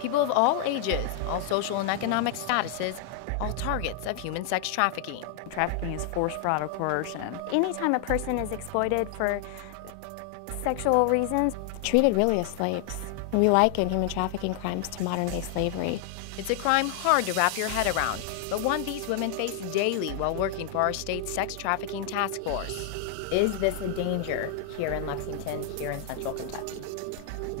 People of all ages, all social and economic statuses, all targets of human sex trafficking. Trafficking is force, fraud, or coercion. Anytime a person is exploited for sexual reasons, treated really as slaves. We liken human trafficking crimes to modern-day slavery. It's a crime hard to wrap your head around, but one these women face daily while working for our state's sex trafficking task force. Is this a danger here in Lexington, here in central Kentucky?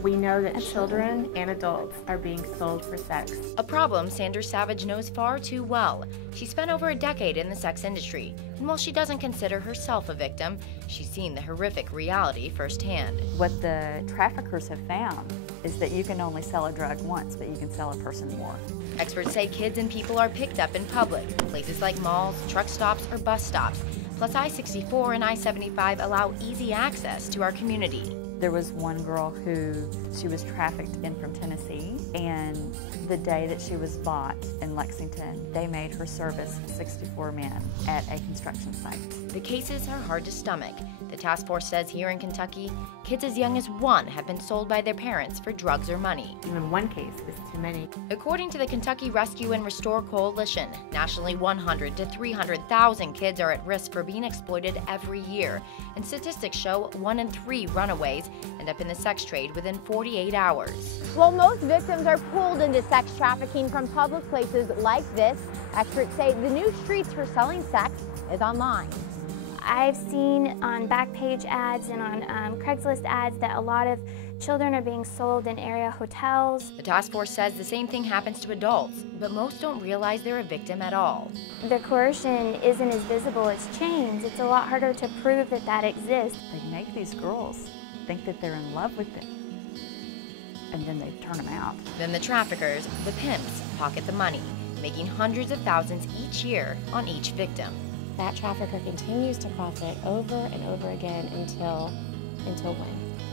We know that children and adults are being sold for sex. A problem Sandra Savage knows far too well. She spent over a decade in the sex industry, and while she doesn't consider herself a victim, she's seen the horrific reality firsthand. What the traffickers have found is that you can only sell a drug once, but you can sell a person more. Experts say kids and people are picked up in public, places like malls, truck stops, or bus stops. Plus, I-64 and I-75 allow easy access to our community. There was one girl who she was trafficked in from Tennessee, and the day that she was bought in Lexington, they made her service 64 men at a construction site. The cases are hard to stomach. The task force says here in Kentucky, kids as young as 1 have been sold by their parents for drugs or money. Even one case is too many. According to the Kentucky Rescue and Restore Coalition, nationally 100 to 300,000 kids are at risk for being exploited every year, and statistics show 1 in 3 runaways end up in the sex trade within 48 hours. While most victims are pulled into sex trafficking from public places like this, experts say the new streets for selling sex is online. I've seen on Backpage ads and on Craigslist ads that a lot of children are being sold in area hotels. The task force says the same thing happens to adults, but most don't realize they're a victim at all. The coercion isn't as visible as chains. It's a lot harder to prove that that exists. They make these girls think that they're in love with them, and then they turn them out. Then the traffickers, the pimps, pocket the money, making hundreds of thousands each year on each victim. That trafficker continues to profit over and over again until when?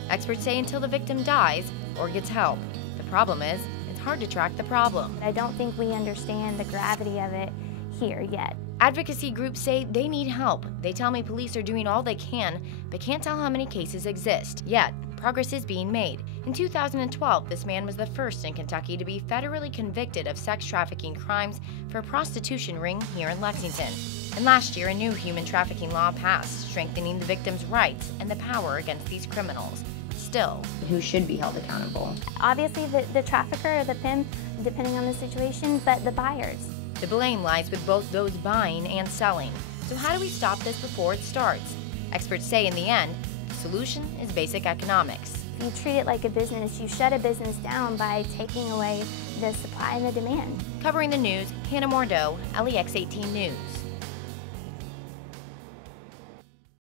Experts say until the victim dies or gets help. The problem is, it's hard to track the problem. I don't think we understand the gravity of it here yet. Advocacy groups say they need help. They tell me police are doing all they can, but can't tell how many cases exist. Yet, progress is being made. In 2012, this man was the first in Kentucky to be federally convicted of sex trafficking crimes for a prostitution ring here in Lexington. And last year, a new human trafficking law passed, strengthening the victim's rights and the power against these criminals. Still, who should be held accountable? Obviously the trafficker or the pimp, depending on the situation, but the buyers. The blame lies with both those buying and selling. So how do we stop this before it starts? Experts say in the end, the solution is basic economics. You treat it like a business. You shut a business down by taking away the supply and the demand. Covering the news, Hanna Mordoh, LEX 18 News.